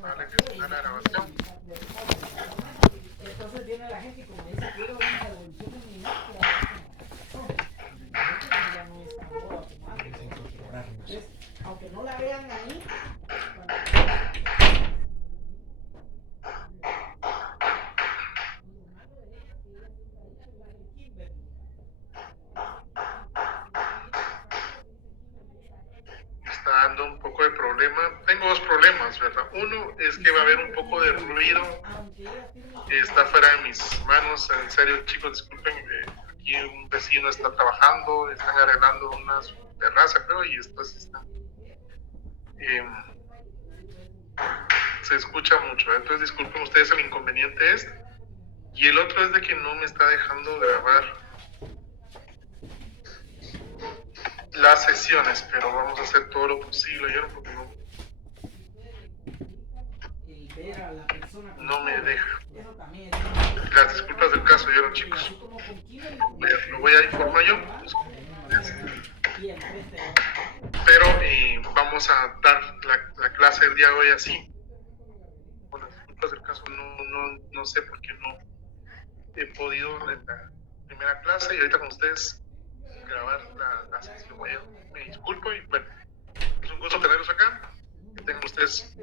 Vale, que está la grabación. Entonces viene la gente y como dice, quiero una devolución en mi inox, ya no es tambor automático. Entonces, aunque no la vean ahí, Está dando un poco de problema. Tengo dos problemas, ¿verdad? Uno es que va a haber un poco de ruido. Está fuera de mis manos. En serio, chicos, disculpen. Aquí un vecino está trabajando, están arreglando una terraza, creo, y después están. Se escucha mucho, ¿eh? Entonces disculpen ustedes, el inconveniente es. Y el otro es de que no me está dejando grabar las sesiones, pero vamos a hacer todo lo posible, yo porque no me deja. Las disculpas del caso, yo chicos. Lo voy a informar yo. Pero vamos a dar la clase del día de hoy así. Con las disculpas del caso, no sé por qué no he podido en la primera clase y ahorita con ustedes grabar la sesión. Me disculpo y bueno, es un gusto tenerlos acá. Que tengan ustedes,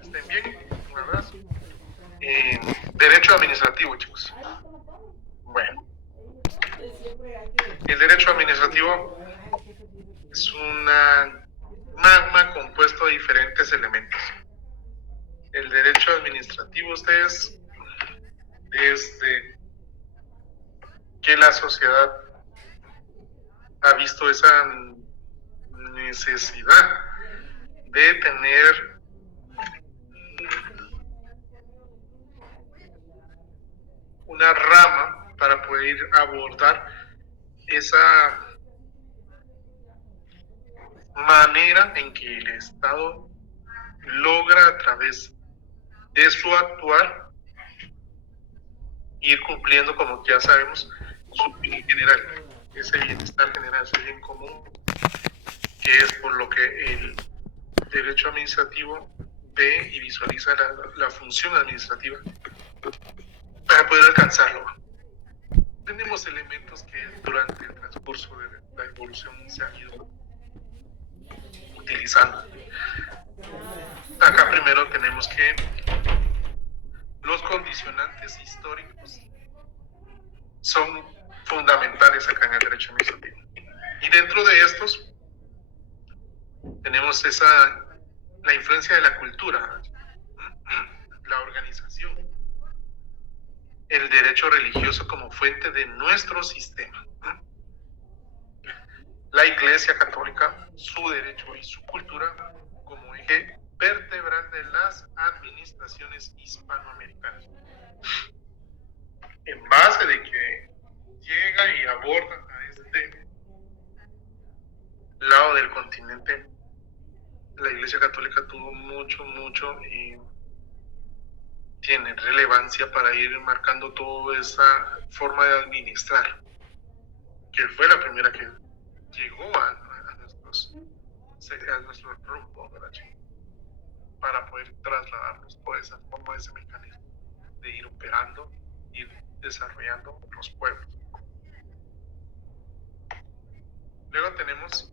estén bien, un abrazo. Derecho administrativo, chicos. Bueno, el derecho administrativo es una magma compuesto de diferentes elementos. El derecho administrativo, ustedes, desde que la sociedad ha visto esa necesidad de tener una rama para poder abordar esa manera en que el Estado logra a través de su actuar ir cumpliendo, como ya sabemos, su fin general, ese bienestar general, ese bien común, que es por lo que el derecho administrativo ve y visualiza la función administrativa para poder alcanzarlo. Tenemos elementos que durante el transcurso de la evolución se han ido utilizando. Acá primero tenemos que los condicionantes históricos son fundamentales acá en el derecho administrativo. Y dentro de estos tenemos la influencia de la cultura, la organización, el derecho religioso como fuente de nuestro sistema, la Iglesia Católica, su derecho y su cultura como eje vertebral de las administraciones hispanoamericanas. En base de que llega y aborda a este lado del continente, la Iglesia Católica tuvo mucho y tiene relevancia para ir marcando toda esa forma de administrar, que fue la primera que llegó a nuestro rumbo, ¿verdad? Para poder trasladarnos por esa forma, ese mecanismo de ir operando, ir desarrollando los pueblos. Luego tenemos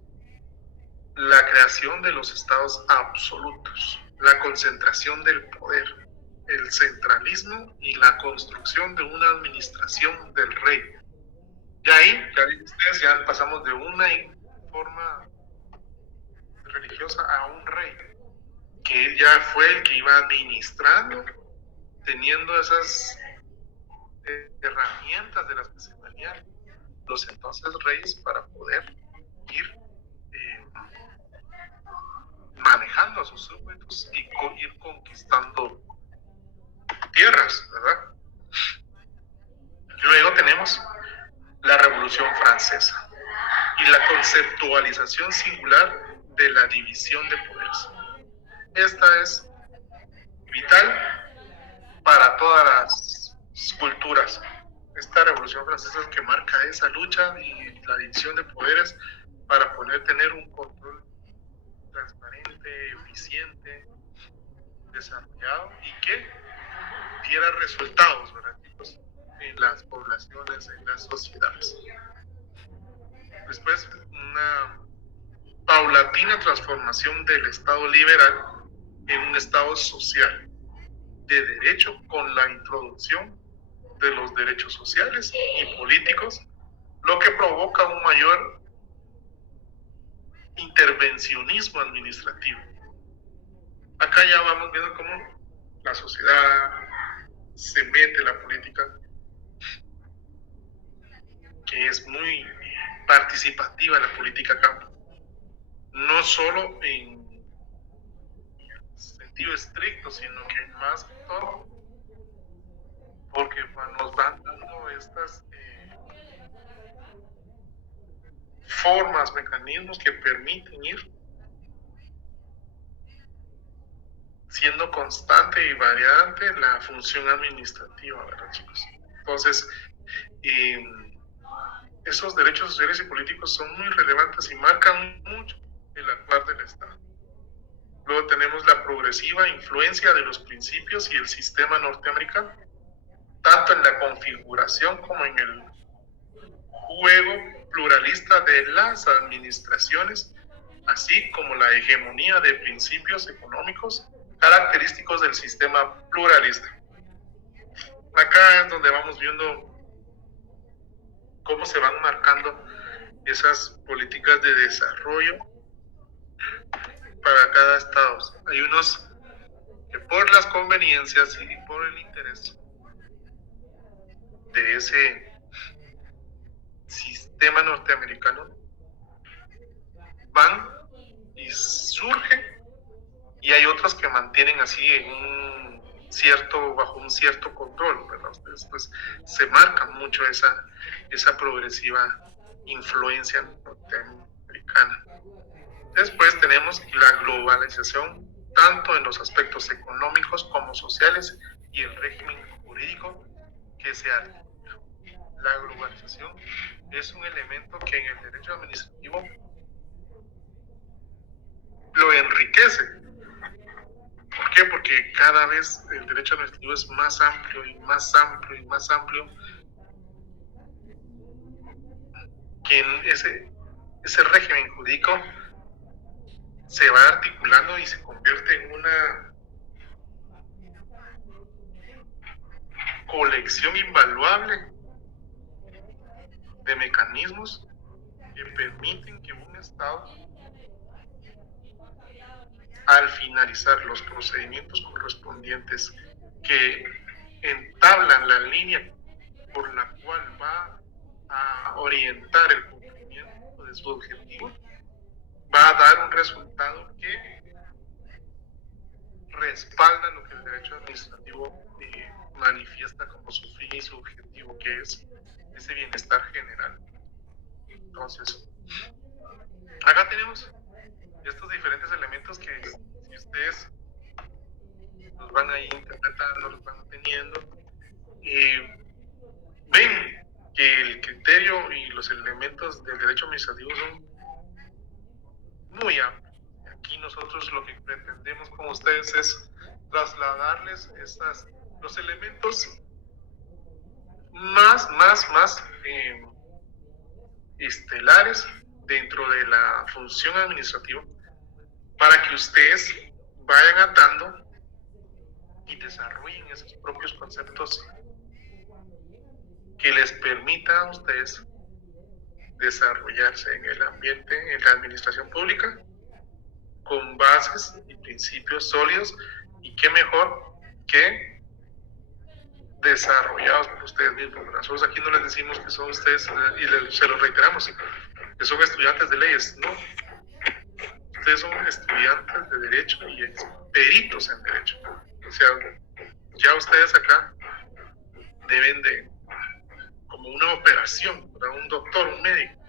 la creación de los estados absolutos, la concentración del poder, el centralismo y la construcción de una administración del rey. Y ahí, ustedes ya pasamos de una forma religiosa a un rey, que él ya fue el que iba administrando, teniendo esas herramientas de las que se valían los entonces reyes para poder ir manejando a sus súbditos y ir conquistando tierras, ¿verdad? Luego tenemos la Revolución Francesa y la conceptualización singular de la división de poderes. Esta es vital para todas las culturas. Esta Revolución Francesa es que marca esa lucha y la división de poderes para poder tener un control transparente, eficiente desarrollado y que diera resultados, ¿verdad, chicos? En las poblaciones, en las sociedades. Después, una paulatina transformación del Estado liberal en un Estado social de derecho con la introducción de los derechos sociales y políticos, lo que provoca un mayor intervencionismo administrativo. Acá ya vamos viendo cómo la sociedad se mete en la política, que es muy participativa la política acá, no solo en sentido estricto, sino que más que todo porque nos van dando estas formas, mecanismos que permiten ir siendo constante y variante la función administrativa, ¿verdad, chicos? Entonces, esos derechos sociales y políticos son muy relevantes y marcan mucho el actuar del Estado. Luego tenemos la progresiva influencia de los principios y el sistema norteamericano, tanto en la configuración como en el juego pluralista de las administraciones, así como la hegemonía de principios económicos característicos del sistema pluralista. Acá es donde vamos viendo cómo se van marcando esas políticas de desarrollo para cada estado. Hay unos que por las conveniencias y por el interés de ese sistema norteamericano van y surgen, y hay otros que mantienen así bajo un cierto control, ¿verdad? Ustedes pues se marca mucho esa progresiva influencia norteamericana. Después tenemos la globalización, tanto en los aspectos económicos como sociales y el régimen jurídico que se articula. La globalización es un elemento que en el derecho administrativo lo enriquece. ¿Por qué? Porque cada vez el derecho administrativo es más amplio y más amplio y más amplio, que en ese régimen jurídico se va articulando y se convierte en una colección invaluable de mecanismos que permiten que un Estado, al finalizar los procedimientos correspondientes que entablan la línea por la cual va a orientar el cumplimiento de su objetivo, va a dar un resultado que respalda lo que el derecho administrativo manifiesta como su fin y su objetivo, que es ese bienestar general. Entonces, acá tenemos estos diferentes elementos que si ustedes los van ahí interpretando, los van teniendo, ven que el criterio y los elementos del derecho administrativo son muy amplios. Aquí nosotros lo que pretendemos con ustedes es trasladarles los elementos más estelares dentro de la función administrativa, para que ustedes vayan atando y desarrollen esos propios conceptos que les permitan a ustedes desarrollarse en el ambiente, en la administración pública, con bases y principios sólidos, y qué mejor que desarrollados por ustedes mismos. Nosotros aquí no les decimos que son ustedes, y se lo reiteramos, que son estudiantes de leyes, no. Ustedes son estudiantes de derecho y peritos en derecho. O sea, ya ustedes acá deben de, como una operación, para un doctor, un médico,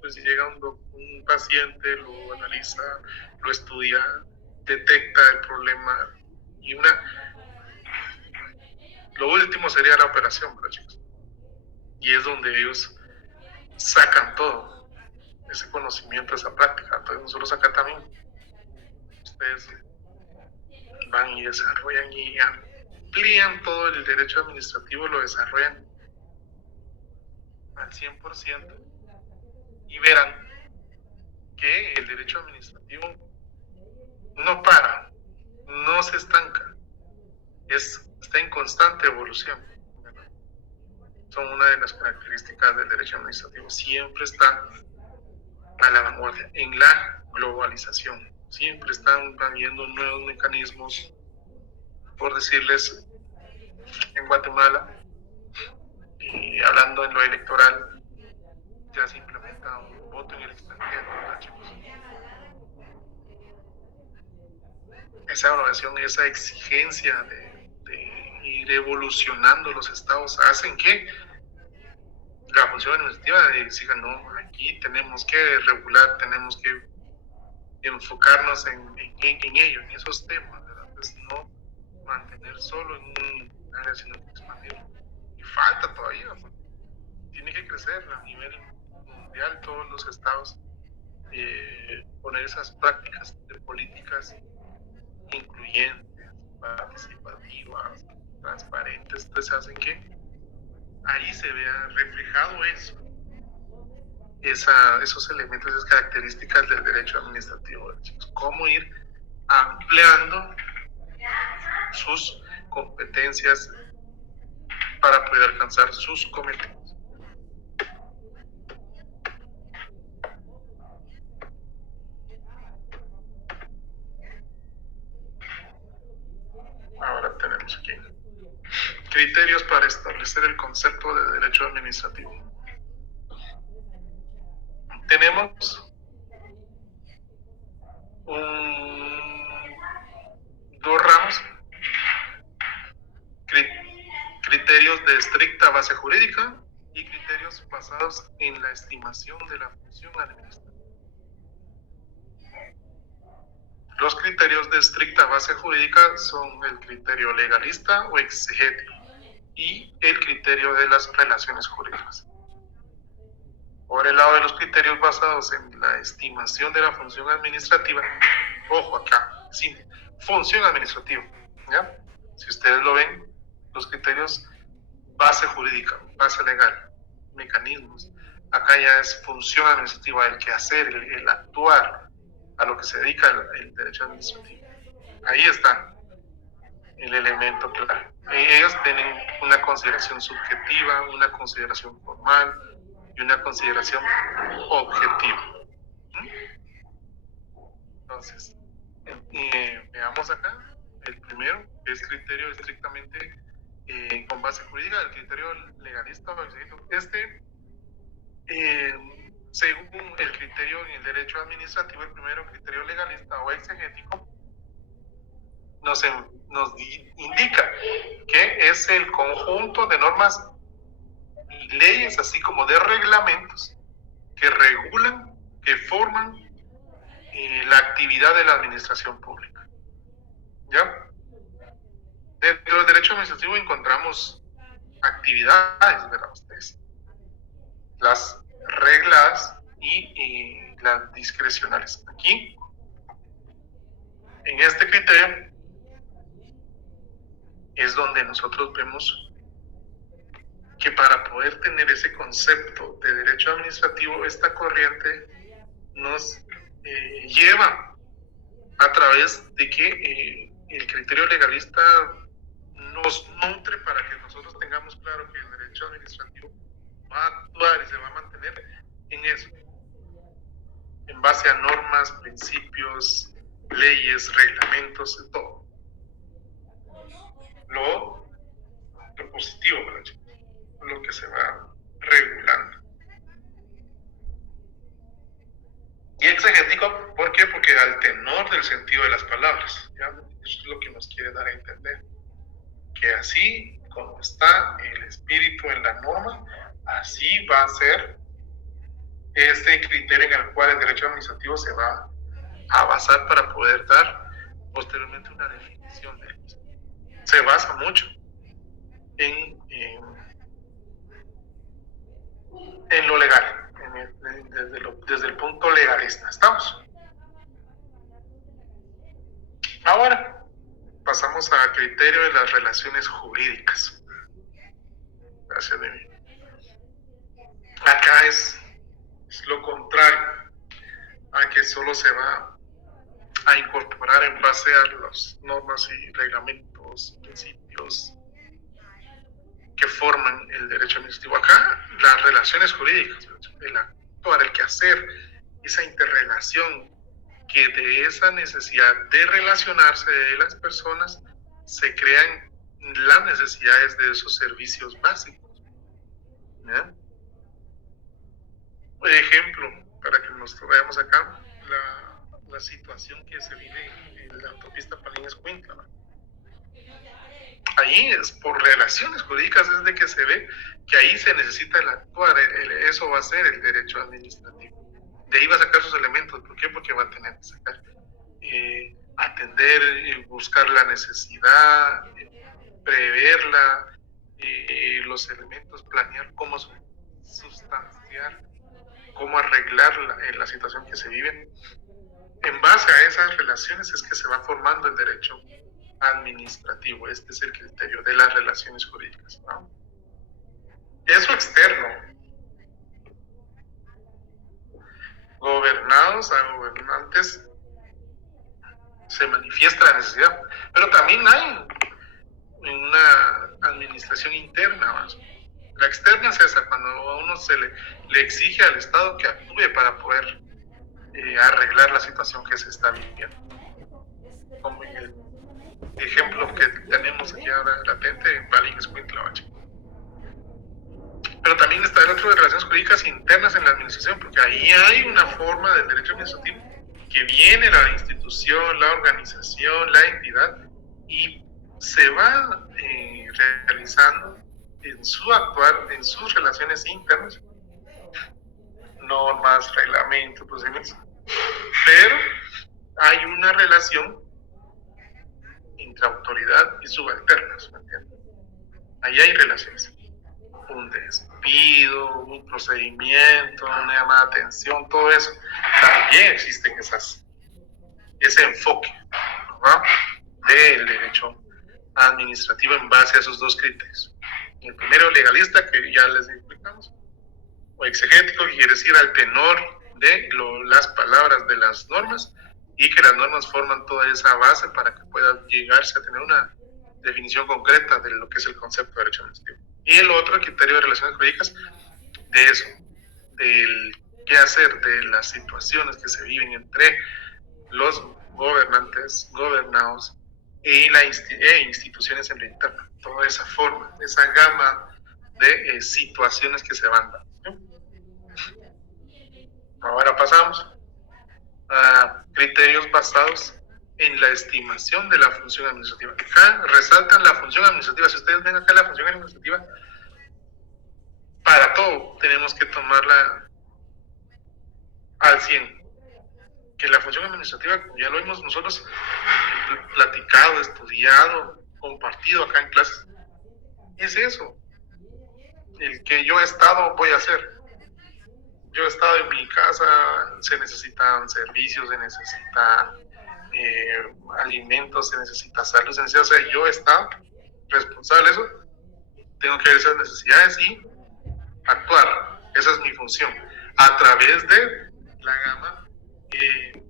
pues si llega un paciente, lo analiza, lo estudia, detecta el problema, y lo último sería la operación, ¿verdad, chicos? Y es donde ellos sacan todo ese conocimiento, esa práctica. Entonces nosotros acá también, ustedes van y desarrollan y amplían todo el derecho administrativo, lo desarrollan al 100% y verán que el derecho administrativo no para, no se estanca, está en constante evolución. Son una de las características del derecho administrativo, siempre está a la vanguardia en la globalización, siempre están habiendo nuevos mecanismos. Por decirles, en Guatemala, y hablando en lo electoral, ya se implementa un voto en el extranjero, ¿verdad, chicos? Esa evaluación, esa exigencia de ir evolucionando los estados hacen que la función administrativa diga, no, aquí tenemos que regular, tenemos que enfocarnos en ello, en esos temas, ¿verdad? Pues no mantener solo en un área, sino que expandirlo. Y falta todavía, tiene que crecer a nivel mundial, todos los estados, poner esas prácticas de políticas incluyentes, participativas, transparentes, entonces hacen que ahí se vea reflejado esos elementos, esas características del derecho administrativo, cómo ir ampliando sus competencias para poder alcanzar sus cometidos. Ahora tenemos aquí criterios para establecer el concepto de derecho administrativo. Tenemos dos ramos: criterios de estricta base jurídica y criterios basados en la estimación de la función administrativa. Los criterios de estricta base jurídica son el criterio legalista o exegético y el criterio de las relaciones jurídicas. Por el lado de los criterios basados en la estimación de la función administrativa, ojo acá, sí, función administrativa, ¿ya? Si ustedes lo ven, los criterios base jurídica, base legal, mecanismos, acá ya es función administrativa, el quehacer, el actuar, a lo que se dedica el derecho administrativo. Ahí está el elemento claro. Ellos tienen una consideración subjetiva, una consideración formal y una consideración objetiva. Entonces, veamos acá el primero, que es criterio estrictamente con base jurídica, el criterio legalista o exegético. Según el criterio en el derecho administrativo, el primero, criterio legalista o exegético, nos indica que es el conjunto de normas y leyes, así como de reglamentos que regulan, que forman la actividad de la administración pública. ¿Ya? Dentro del derecho administrativo encontramos actividades, ¿verdad? Ustedes, las reglas y las discrecionales. Aquí, en este criterio, es donde nosotros vemos que para poder tener ese concepto de derecho administrativo, esta corriente nos lleva a través de que el criterio legalista nos nutre para que nosotros tengamos claro que el derecho administrativo va a actuar y se va a mantener en eso, en base a normas, principios, leyes, reglamentos, todo. Lo positivo, ¿verdad? Lo que se va regulando. Y exegético, ¿por qué? Porque al tenor del sentido de las palabras, ¿ya? Eso es lo que nos quiere dar a entender, que así como está el espíritu en la norma, así va a ser este criterio en el cual el derecho administrativo se va a basar para poder dar posteriormente una definición de él. Se basa mucho en lo legal, desde el punto legalista. ¿Estamos? Ahora, pasamos a criterio de las relaciones jurídicas. Gracias, Demi. Acá es lo contrario a que solo se va a incorporar en base a las normas y reglamentos, principios que forman el derecho administrativo. Acá las relaciones jurídicas, el actuar, el quehacer, esa interrelación, que de esa necesidad de relacionarse de las personas se crean las necesidades de esos servicios básicos. ¿Ya? Por ejemplo, para que nos veamos acá, la situación que se vive en la autopista Palín-Escuintla, ¿no? Ahí es por relaciones jurídicas es de que se ve que ahí se necesita el actuar, eso va a ser el derecho administrativo. De ahí va a sacar sus elementos. ¿Por qué? Porque va a tener que sacar, atender, buscar la necesidad, preverla, los elementos, planear cómo sustanciar, cómo arreglar la situación que se vive. En base a esas relaciones es que se va formando el derecho administrativo. Este es el criterio de las relaciones jurídicas, ¿no? Eso externo. Gobernados a gobernantes se manifiesta la necesidad, pero también hay una administración interna más. La externa es esa, cuando a uno se le exige al Estado que actúe para poder arreglar la situación que se está viviendo. Como en el ejemplo que tenemos aquí ahora latente en Palín-Escuintla. Pero también está el otro de relaciones jurídicas internas en la administración, porque ahí hay una forma del derecho administrativo que viene la institución, la organización, la entidad, y se va realizando en su actuar, en sus relaciones internas, normas, reglamentos, procedimientos, pero hay una relación entre autoridad y subalternos, ¿me entiendes? Ahí hay relaciones. Un despido, un procedimiento, una llamada de atención, todo eso. También existen ese enfoque, ¿verdad?, del derecho administrativo en base a esos dos criterios. El primero, legalista, que ya les explicamos, o exegético, que quiere decir al tenor de las palabras de las normas, y que las normas forman toda esa base para que pueda llegarse a tener una definición concreta de lo que es el concepto de derecho administrativo. Y el otro, el criterio de relaciones jurídicas, de eso, del qué hacer, de las situaciones que se viven entre los gobernantes, gobernados y instituciones en lo interno. Toda esa forma, esa gama de situaciones que se van dando. Ahora pasamos a criterios basados en la estimación de la función administrativa. Acá resaltan la función administrativa. Si ustedes ven acá la función administrativa, para todo tenemos que tomarla al 100. Que la función administrativa, como ya lo hemos nosotros platicado, estudiado, compartido acá en clases, es eso. El que yo he estado, voy a hacer. Yo he estado en mi casa, se necesitan servicios, se necesita alimentos, se necesita salud, se necesita, o sea, yo he estado responsable de eso, tengo que ver esas necesidades y actuar. Esa es mi función, a través de la gama de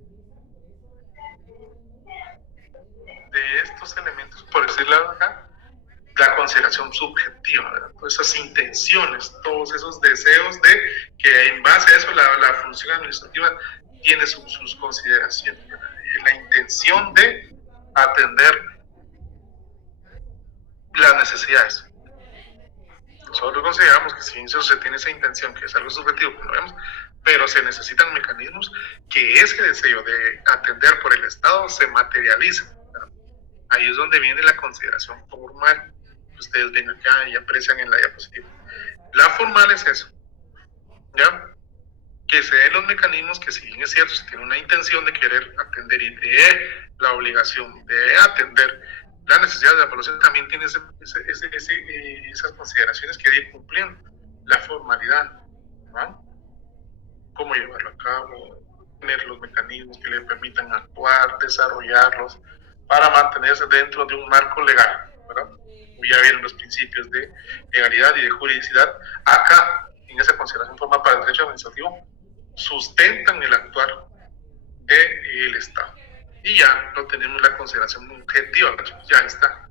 estos elementos, por decirlo acá, la consideración subjetiva, ¿verdad? Todas esas intenciones, todos esos deseos de que en base a eso la función administrativa tiene sus consideraciones, ¿verdad? La intención de atender las necesidades. Nosotros consideramos que si eso se tiene esa intención, que es algo subjetivo, como lo vemos, pero se necesitan mecanismos que ese deseo de atender por el Estado se materialice, ¿verdad? Ahí es donde viene la consideración formal. Ustedes ven acá y aprecian en la diapositiva. La formal es eso, ¿ya? Que se den los mecanismos que, si bien es cierto, se tiene una intención de querer atender y de la obligación de atender la necesidad de la población, también tiene esas consideraciones que ir cumpliendo. La formalidad, ¿no? Cómo llevarlo a cabo, tener los mecanismos que le permitan actuar, desarrollarlos, para mantenerse dentro de un marco legal, ¿verdad? Ya vieron los principios de legalidad y de juridicidad. Acá, en esa consideración formal para el derecho administrativo, sustentan el actuar del Estado. Y ya no tenemos la consideración objetiva, ya está.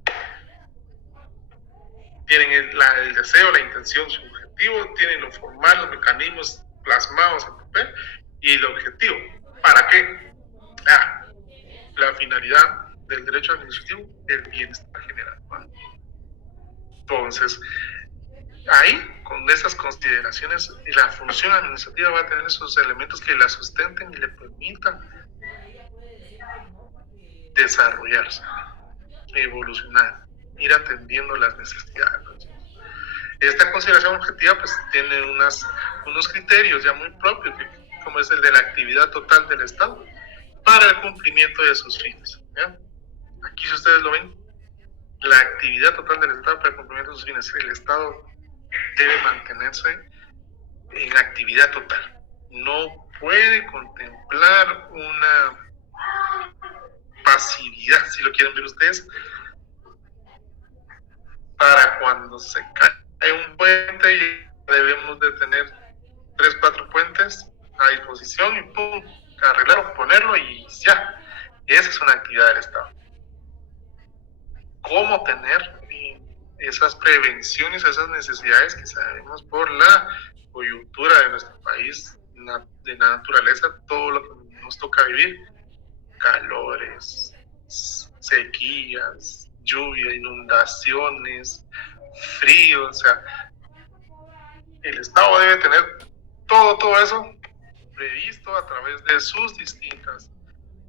Tienen el deseo, la intención subjetivo, tienen lo formal, los mecanismos plasmados en papel y el objetivo. ¿Para qué? La finalidad del derecho administrativo, el bienestar general. Entonces, ahí, con esas consideraciones, la función administrativa va a tener esos elementos que la sustenten y le permitan desarrollarse, evolucionar, ir atendiendo las necesidades. Esta consideración objetiva pues tiene unos criterios ya muy propios, como es el de la actividad total del Estado para el cumplimiento de sus fines. ¿Ya? Aquí, si ustedes lo ven, la actividad total del Estado para el cumplimiento de sus fines. El Estado debe mantenerse en actividad total. No puede contemplar una pasividad, si lo quieren ver ustedes, para cuando se cae un puente y debemos de tener 3, 4 puentes a disposición y pum, arreglarlo, ponerlo y ya. Esa es una actividad del Estado. ¿Cómo tener esas prevenciones, esas necesidades que sabemos por la coyuntura de nuestro país, de la naturaleza, todo lo que nos toca vivir? Calores, sequías, lluvia, inundaciones, frío, o sea, el Estado debe tener todo eso previsto a través de sus distintas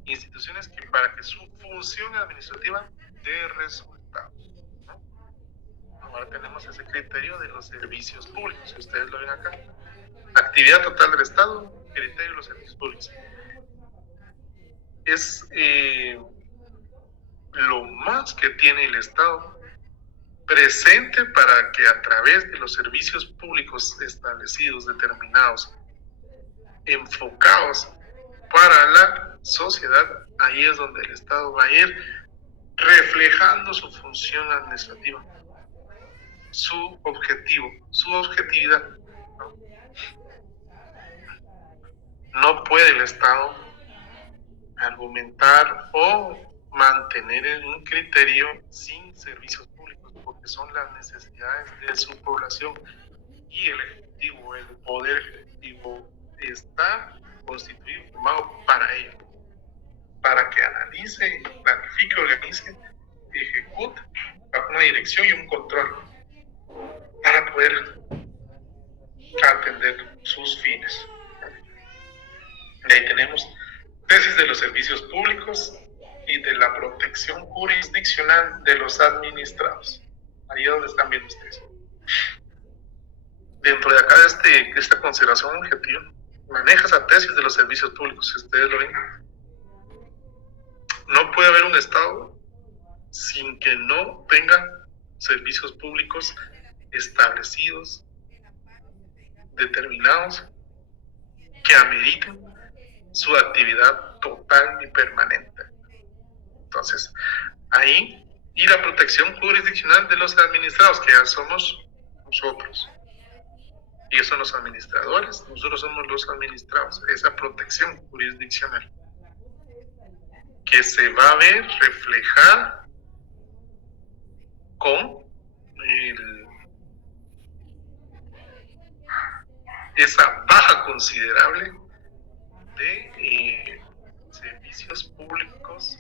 instituciones para que su función administrativa dé resultados, ¿no? Ahora tenemos ese criterio de los servicios públicos, si ustedes lo ven acá. Actividad total del Estado, criterio de los servicios públicos. Es lo más que tiene el Estado presente para que a través de los servicios públicos establecidos, determinados, enfocados para la sociedad, ahí es donde el Estado va a ir reflejando su función administrativa, su objetivo, su objetividad, ¿no? No puede el Estado argumentar o mantener un criterio sin servicios públicos, porque son las necesidades de su población y el ejecutivo, el poder ejecutivo está constituido, formado para ello, para que analice, planifique, organice, ejecute bajo una dirección y un control para poder atender sus fines. Y ahí tenemos tesis de los servicios públicos y de la protección jurisdiccional de los administrados. Ahí es donde están viendo ustedes. Dentro de acá de esta consideración objetiva, maneja esa tesis de los servicios públicos, si ustedes lo ven. No puede haber un Estado sin que no tenga servicios públicos establecidos, determinados, que ameriten su actividad total y permanente. Entonces, ahí, y la protección jurisdiccional de los administrados, que ya somos nosotros. Ellos son los administradores, nosotros somos los administrados. Esa protección jurisdiccional que se va a ver reflejada con esa baja considerable de servicios públicos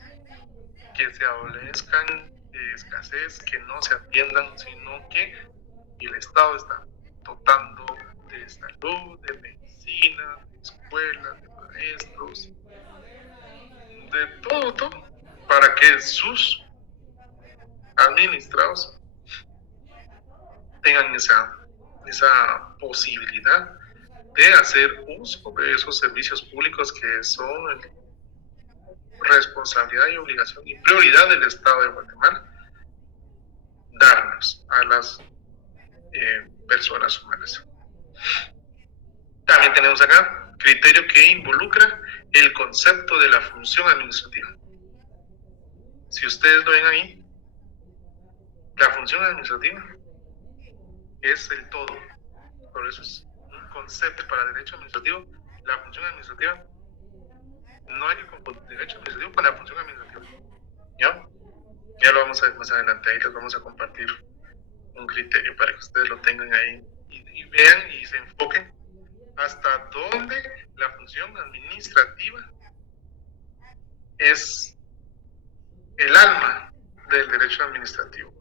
que se adolezcan de escasez, que no se atiendan, sino que el Estado está dotando de salud, de medicina, de escuelas, de maestros, de todo, para que sus administrados tengan esa posibilidad de hacer uso de esos servicios públicos que son responsabilidad y obligación y prioridad del Estado de Guatemala darnos a las personas humanas. También tenemos acá criterio que involucra el concepto de la función administrativa. Si ustedes lo ven ahí, la función administrativa es el todo. Por eso es un concepto para derecho administrativo. La función administrativa, no hay que confundir derecho administrativo con la función administrativa. Ya lo vamos a ver más adelante. Ahí les vamos a compartir un criterio para que ustedes lo tengan ahí y vean y se enfoquen hasta dónde la función administrativa es el alma del derecho administrativo.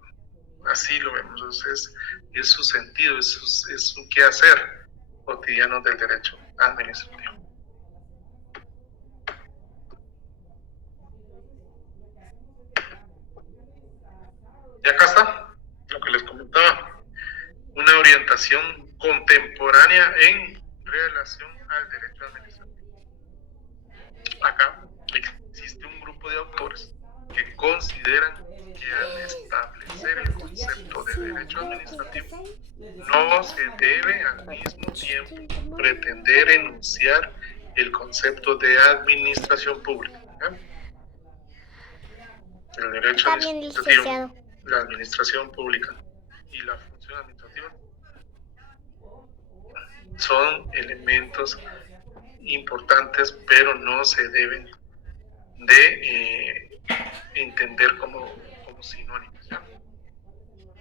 Así lo vemos, es su sentido, es su quehacer cotidiano del derecho administrativo. Y acá está lo que les comentaba, una orientación contemporánea en relación al derecho administrativo. Acá existe un grupo de autores que consideran que al establecer el concepto de derecho administrativo no se debe al mismo tiempo pretender enunciar el concepto de administración pública. El derecho administrativo, la administración pública y la función administrativa son elementos importantes, pero no se deben de entender como sinónimos, ¿ya?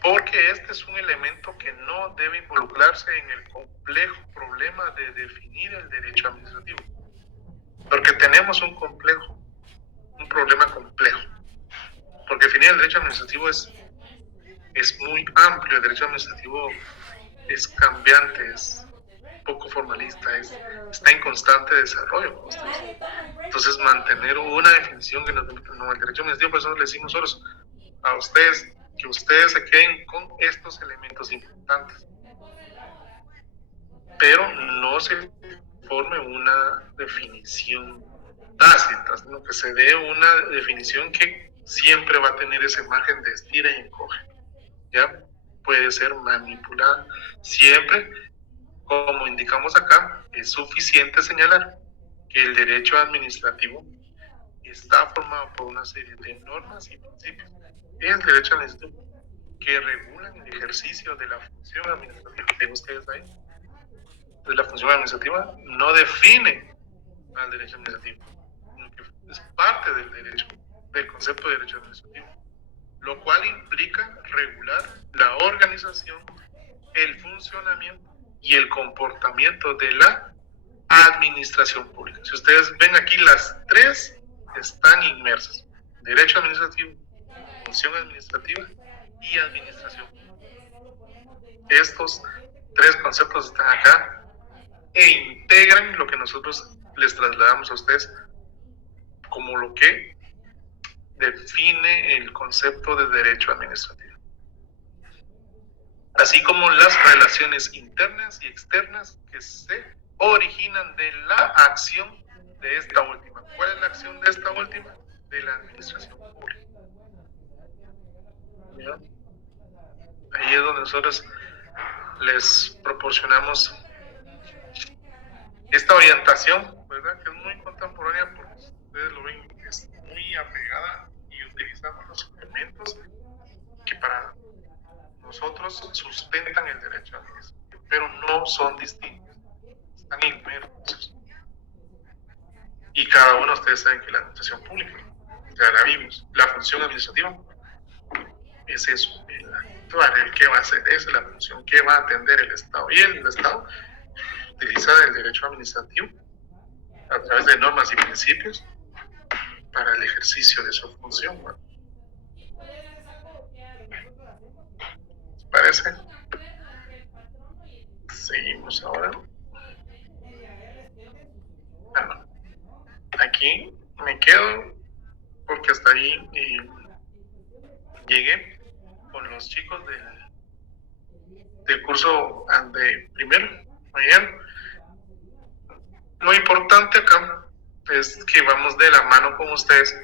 Porque este es un elemento que no debe involucrarse en el complejo problema de definir el derecho administrativo, porque tenemos un problema complejo, porque definir el derecho administrativo es muy amplio. El derecho administrativo es cambiante, es poco formalista, está en constante desarrollo. Entonces, mantener una definición que el derecho administrativo, por eso le decimos nosotros a ustedes que ustedes se queden con estos elementos importantes, pero no se forme una definición tácita, sino que se dé una definición que siempre va a tener ese margen de estira y encoge. ¿Ya? Puede ser manipulada. Siempre, como indicamos acá, es suficiente señalar que el derecho administrativo está formado por una serie de normas y principios. Es el derecho administrativo que regulan el ejercicio de la función administrativa. ¿Ven ustedes ahí? Entonces, la función administrativa no define al derecho administrativo, sino que es parte del derecho, del concepto de derecho administrativo, lo cual implica regular la organización, el funcionamiento y el comportamiento de la administración pública. Si ustedes ven aquí, las tres están inmersas: derecho administrativo, función administrativa y administración. Estos tres conceptos están acá e integran lo que nosotros les trasladamos a ustedes como lo que define el concepto de derecho administrativo, así como las relaciones internas y externas que se originan de la acción de esta última. ¿Cuál es la acción de esta última? De la administración pública. ¿Ya? Ahí es donde nosotros les proporcionamos esta orientación, ¿verdad? Que es muy contemporánea, porque ustedes lo ven, es muy apegada y utilizamos los elementos que para nosotros sustentan el derecho administrativo, pero no son distintos, están inmersos. Y cada uno de ustedes saben que la administración pública, ya la vimos, la función administrativa es eso, el actuar, el que va a hacer, es la función que va a atender el Estado, y el Estado utiliza el derecho administrativo a través de normas y principios para el ejercicio de su función, ¿no? ¿Les parece? Seguimos ahora. Bueno, aquí me quedo porque hasta ahí llegué con los chicos del curso de primero. Ayer, lo importante acá es que vamos de la mano con ustedes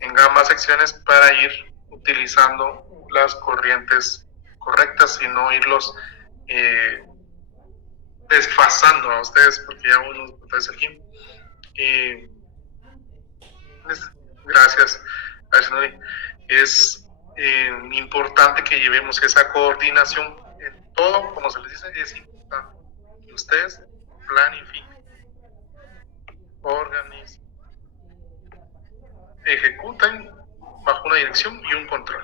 en ambas secciones para ir utilizando las corrientes correctas y no irlos desfasando a ustedes, porque ya uno está aquí. Gracias es importante que llevemos esa coordinación en todo, como se les dice, es importante que ustedes planifiquen, organicen, ejecuten bajo una dirección y un control.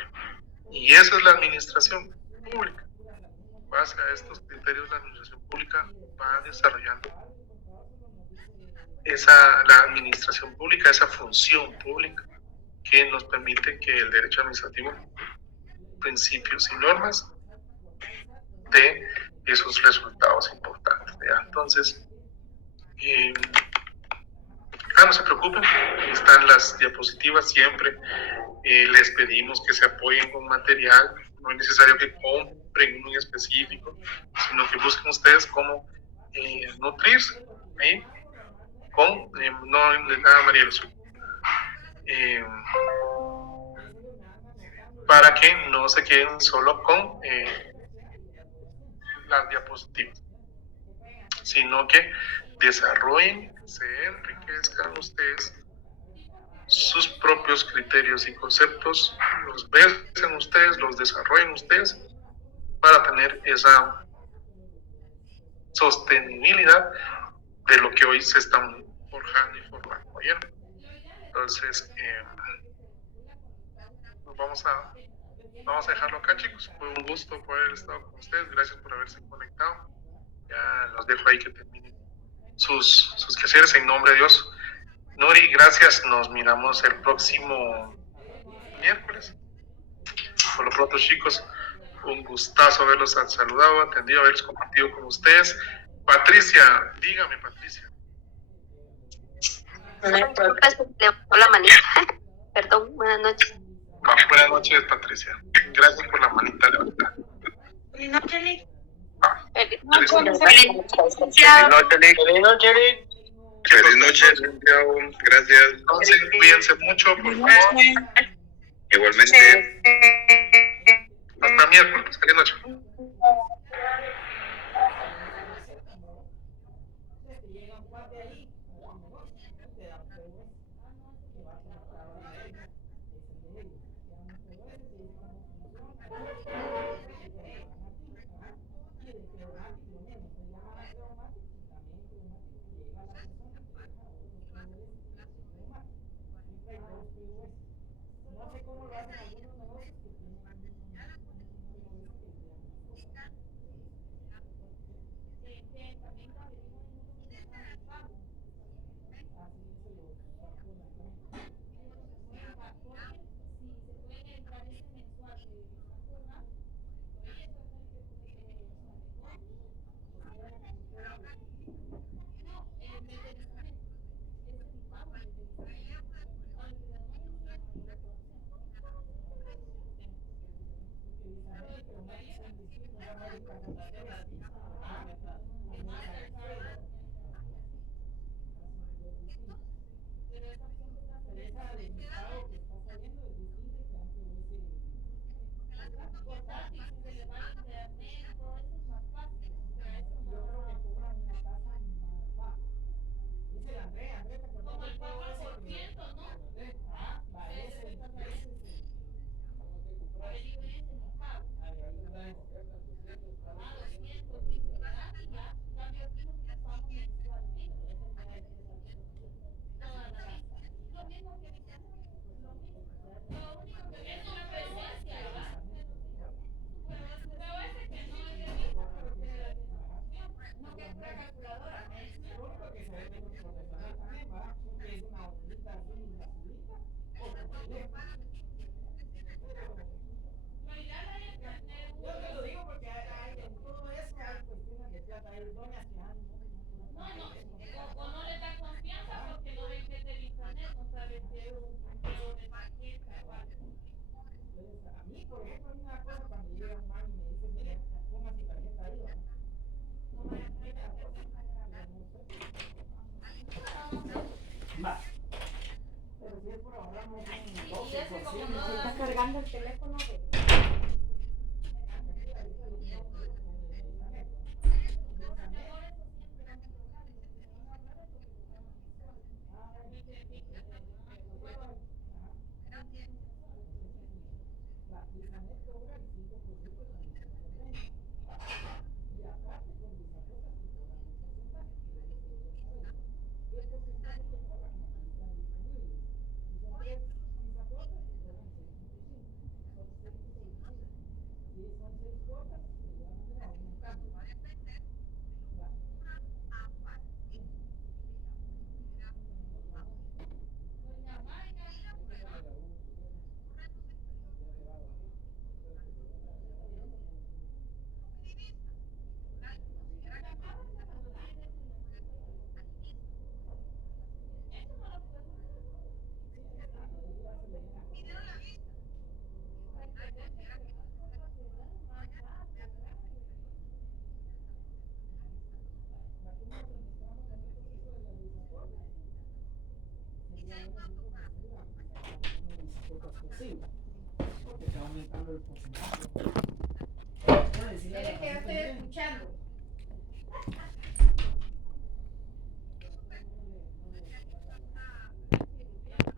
Y eso es la administración pública. En base a estos criterios, la administración pública va desarrollando la administración pública, esa función pública que nos permite que el derecho administrativo, principios y normas, dé esos resultados importantes. ¿Ya? Entonces, no se preocupen, están las diapositivas siempre. Les pedimos que se apoyen con material, no es necesario que compren uno en específico, sino que busquen ustedes cómo nutrirse con María Jesús, para que no se queden solo con las diapositivas, sino que desarrollen, se enriquezcan ustedes sus propios criterios y conceptos, los besen ustedes, los desarrollen ustedes para tener esa sostenibilidad de lo que hoy se están forjando y formando. ¿Oyeron? Entonces, vamos a dejarlo acá, chicos. Fue un gusto poder haber estado con ustedes. Gracias por haberse conectado. Ya los dejo ahí que terminen sus quehaceres en nombre de Dios. Nuri, gracias. Nos miramos el próximo miércoles. Por lo pronto, chicos, un gustazo haberlos saludado, atendido, haberlos compartido con ustedes. Patricia, dígame, Patricia. Hola, manita. Perdón, buenas noches. Buenas noches, Patricia. Gracias por la manita levantada. Feliz noche, Lick. Feliz noche, gracias. Entonces, cuídense mucho, por favor. Igualmente. Hasta miércoles. Feliz noche. Está cargando el teléfono de... Decirle que yo estoy escuchando.